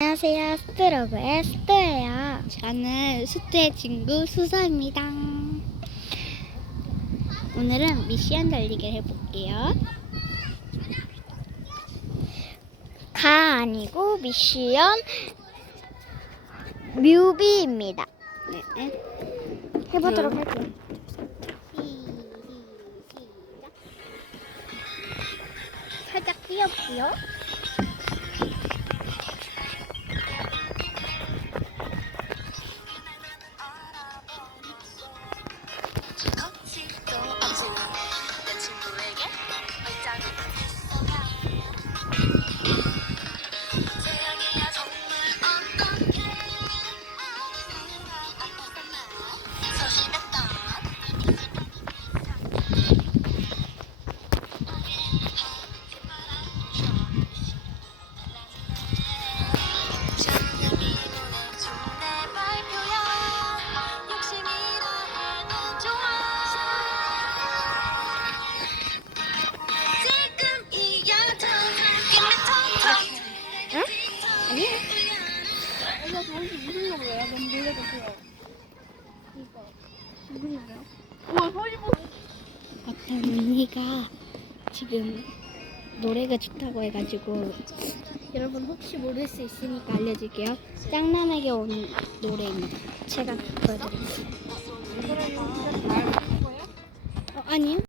안녕하세요. 스트로그의 스트예요. 저는 스트의 친구 수서입니다. 오늘은 미션 달리기를 해볼게요. 가 아니고 미션 뮤비입니다. 네. 해보도록 음. 할게요. 살짝 뛰어볼게요. 아니야. 이거 거기 무슨 노래야? 너무 놀래가지고. 이거 무슨 노래야? 우와 서리보 어떤 언니가 지금 노래가 좋다고 해가지고 여러분 혹시 모를 수 있으니까 알려줄게요. 짱남에게 온 노래입니다. 제가 보여드릴게요. 어, 아니요.